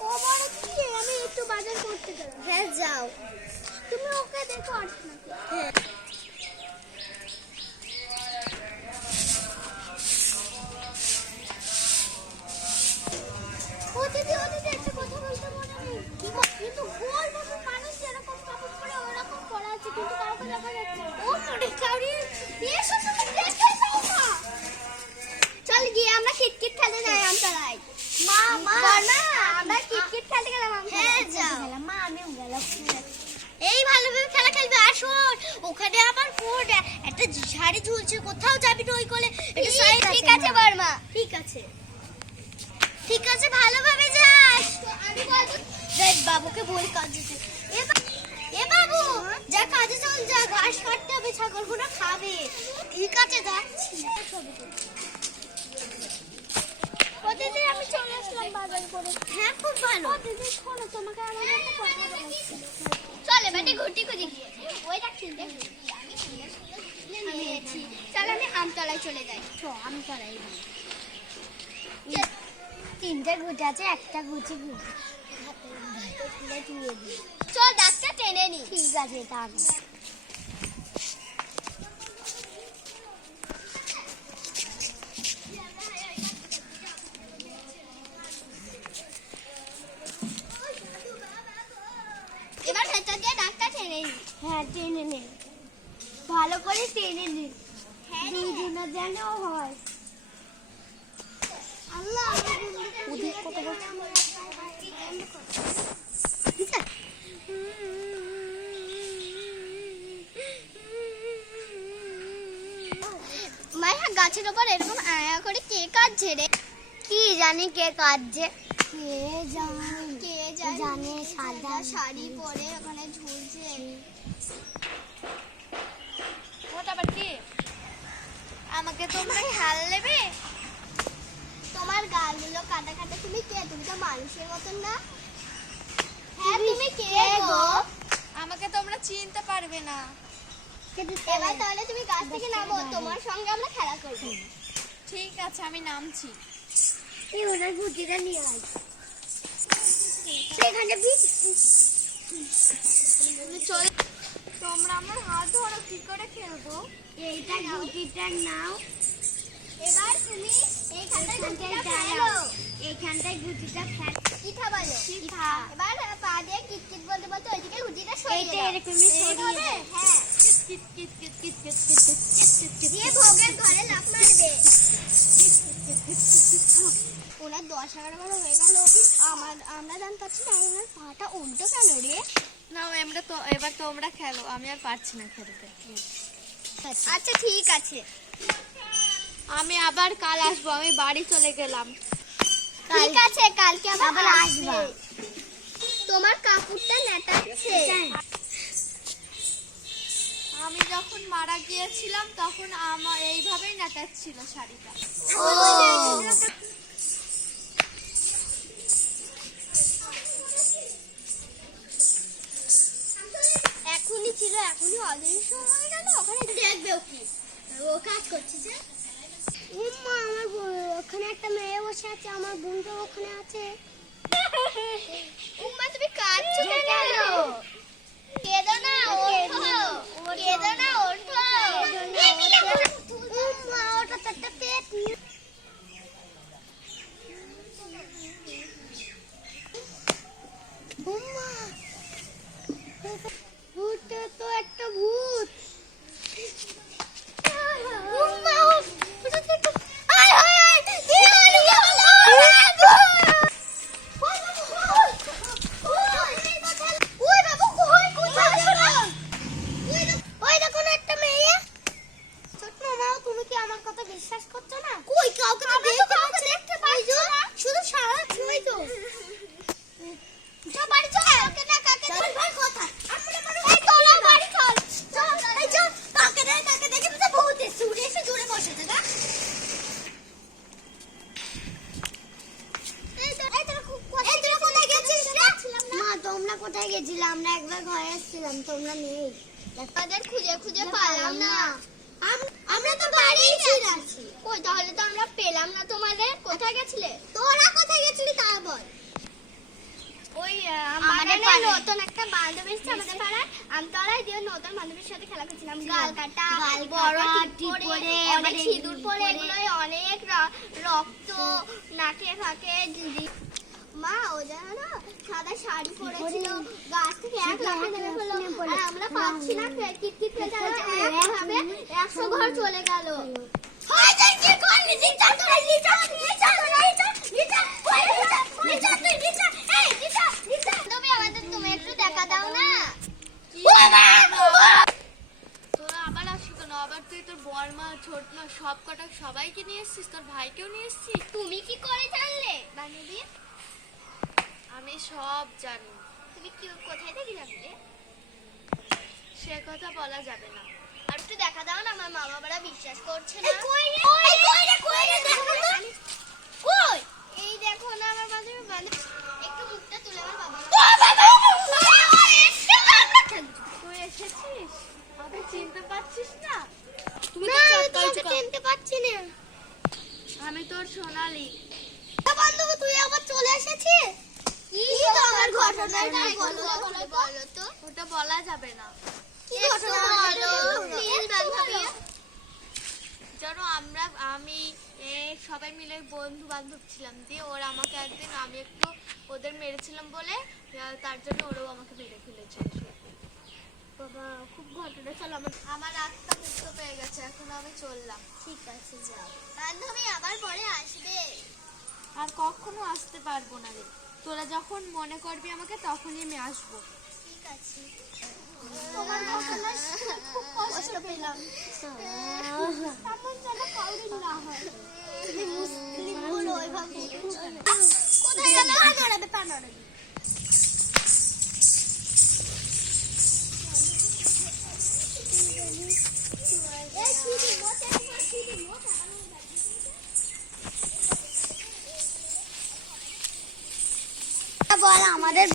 কবার কি আমি একটু বাজার করতে যাব। হ্যাঁ যাও, তুমি ওকে দেখো আসনা। হ্যাঁ ও দিদি একটা কথা বলতে মনে নেই কিন্তু গোল মতো মানুষ যেরকম কাপড় পরে ওরকম পরা আছে কিন্তু কাউকে দেখা যাচ্ছে না। ও মনে কাউরি এসো তুমি দেখে যাও না। চল গিয়ে আমরা কিটকিট খেলতে যাই আমতলায়। মা না আমরা কিটকিট খেলতে গেলাম। হ্যাঁ যাও। মা আমিও গেলাম। এই ভালোভাবে খেলা খেলবে। আসো, ওখানে আমার ফোন একটা শাড়ি ঝুলছে, কোথাও যাবি না ওই কোলে। একটু সাইড। ঠিক আছে বর্মা, ঠিক আছে ঠিক আছে, ভালোভাবে যাস। আমি বলবো দেখ বাবুকে বলি কাজ যেতে। এ বাবু যা কাজে চল, যা ঘাস কাটতে হবে, ছাগলগুলো খাবে। ঠিক আছে যাচ্ছি। দিদি আমি চলে আসলাম বাজার করে। হ্যাঁ খুব ভালো। দিদি শোনো তোমাকে আমার একটা কথা বলছি। চলে বেটে ঘুরতে ঘুরতে গিয়ে ওই দেখ চিনতে আমি নিয়েছি। চল আমি আমতলায় চলে যাই। আমি করাই তিনটে গুটি আছে, একটা গুটি গুটি চল ডাক্তার টেনে নি। ঠিক আছে তার এবার ভেতর দিয়ে ডাক্তার টেনে নি। হ্যাঁ টেনে নে, ভালো করে টেনে নে। হ্যাঁ দুই দিনে যেন হয়। আল্লাহ ওদের কত বড় মায়া গাছের ওপর এরকম আয়া করে কে কাটছে রে? কি জানি কে কাটছে, কে কে জানে সাদা শাড়ি পরে ওখানে ঝুলছে। ওটা আবার কি? আমাকে তোমরা হাল নেবে? তোমার গালগুলো কাটা কাটা। তুমি কে? তুমি তো মানুষের মতন না। হ্যাঁ তুমি কে গো? আমাকে তোমরা চিনতে পারবে না। এবার তাহলে তুমি গাছ থেকে নামো, তোমার সঙ্গে আমরা খেলা করব। ঠিক আছে আমি নামছি। এই ওনার গুটিটা নিয়ে আয়। সেখানে চলে তোমরা আমার হাত ধরো, কি করে খেলবো? এইটা গুটিটা নাও। এবার তুমি এইখানটায় গুটিটা দাঁড়াও। ফেলো। এইখানটায় গুটিটা ফেল। পিঠা বলো। পিঠা। এবার পা দিয়ে কিটকিট বলতে বলতে ওইদিকে গুটিটা সরিয়ে এইটা দাও। এরকমই সরিয়ে এইভাবে? দাও। হ্যাঁ। Kit kit kit kit kit kit kit kit kit দিয়ে ভোগের ঘরে লাফ মারবে। ওনার 10-11 বার হয়ে গেল, আমরা জান পাচ্ছি না ওনার পাটা উল্টো কেন রে? না আমরা তো এবার তোমরা খেলো, আমি আর পারছি না খেলতে। আচ্ছা ঠিক আছে। আমি আবার কাল আসবো, আমি বাড়ি চলে গেলাম। ঠিক আছে কালকে আবার আবার আসবে। আসবা। তোমার কাপড়টা নেটাচ্ছে। আমি যখন মারা গিয়েছিলাম তখন আমার এইভাবেই নাটাচ্ছিল শাড়িটা। এখনই ছিল, এখনই অদৃশ্য হয়ে গেল। ওখানে দেখবে ও কি ও কাজ করছে যে। উম্মা আমার ওখানে একটা মেয়ে বসে আছে, আমার বোনটা ওখানে আছে। উম্মা তুমি কাঁদছো কেন? কেঁদো না, ওঠো। কেঁদো না, ওঠো। উম্মা ওটা তো একটা পেট। উম্মা ভূতটা তো একটা ভূত। উম্মা ওটা তো একটা আয় আয় আয় কি হলো? ওই বাবু কই কোথায় আছো? ওই দেখো না একটা মেয়ে। ছোট মামা তুমি কি আমার কথা বিশ্বাস করছো না? কই কাউকে তো দেখতে পাচ্ছি না। শুধু সারা ছুঁই তো। চল বাড়ি চল। কাকে না কাকে চল ভাই কথা। আমরা মানে এই চল বাড়ি চল। চল এই চল। কাকে দেখে তো বহুত সুরে এসে দূরে বসেছে না। এই তোরা কোথায় গেছিস রে? মা তোমরা কোথায় গেছিলে? আমরা একবার ঘরে এসেছিলাম, তোমরা নেই। তাদের খুঁজে খুঁজে পালাম না। আমরা তো বাড়িই ছিলাম। কই তাহলে তো আমরা পেলাম না তোমাদের। কোথায় গেছিলে? তোরা কোথায় গেছিলি তা বল। নতুন একটা বান্ধবী এসেছে আমাদের পাড়ায় আমতলায় দিয়ে নতুন বান্ধবীর সাথে খেলা করছিলাম গাল কাটা বড় টিপ পরে অনেক সিঁদুর পরে এগুলোই অনেক রক্ত নাকে ফাঁকে মা ও জানো না সাদা শাড়ি পরেছিল গাছ থেকে এক লাফে নেমে ফেললো আর আমরা পাচ্ছি না কিটকিট করে একভাবে 100 ঘর চলে গেল তুমি একটু দেখা দাও না তোরা আবার আসি কেন? আবার তুই তোর বড় মা ছোট মা সব কটা সবাইকে নিয়ে এসছিস, তোর ভাইকেও নিয়ে এসছিস। তুমি কি করে জানলে বান্ধবী আমি সব জানি। তুমি কি কোথায় থেকে জানলে সে কথা বলা যাবে না। আর একটু দেখা দাও না আমার মা বাবারা বিশ্বাস করছে না এই দেখো না আমার বান্ধবী একটু মুখটা তুলে আমার বাবা তুই এসেছিস, আমাকে চিনতে পারছিস না? চিনতে পারছি না আমি তোর সোনালি। বান্ধবী তুই আবার চলে এসেছিস কি তোমার ঘটনাটা বলো তো ওটা বলা যাবে না। কি ঘটনা বলো প্লিজ বান্ধবী জানো আমি সবাই মিলে বন্ধু বান্ধব ছিলাম, দিয়ে ওরা আমাকে একদিন আমি একটু ওদের মেরেছিলাম বলে তার জন্য ওরাও আমাকে মেরে ফেলেছিল। বাবা খুব ঘটনা চলো আমার আত্মা মুক্ত পেয়ে গেছে, এখন আমি চললাম। ঠিক আছে যাও বান্ধবী আবার পরে আসবে আর কখনো আসতে পারবো না রে, তোরা যখন মনে করবি আমাকে তখনই আমি আসবো। ঠিক আছে তোমার ঘটনা শুনে খুব কষ্ট পেলাম তেমন যেন কাউরি না হয় তুমি মুসলিম বলে ওইভাবে কোথায় গেল পা নড়াবে বল আমাদের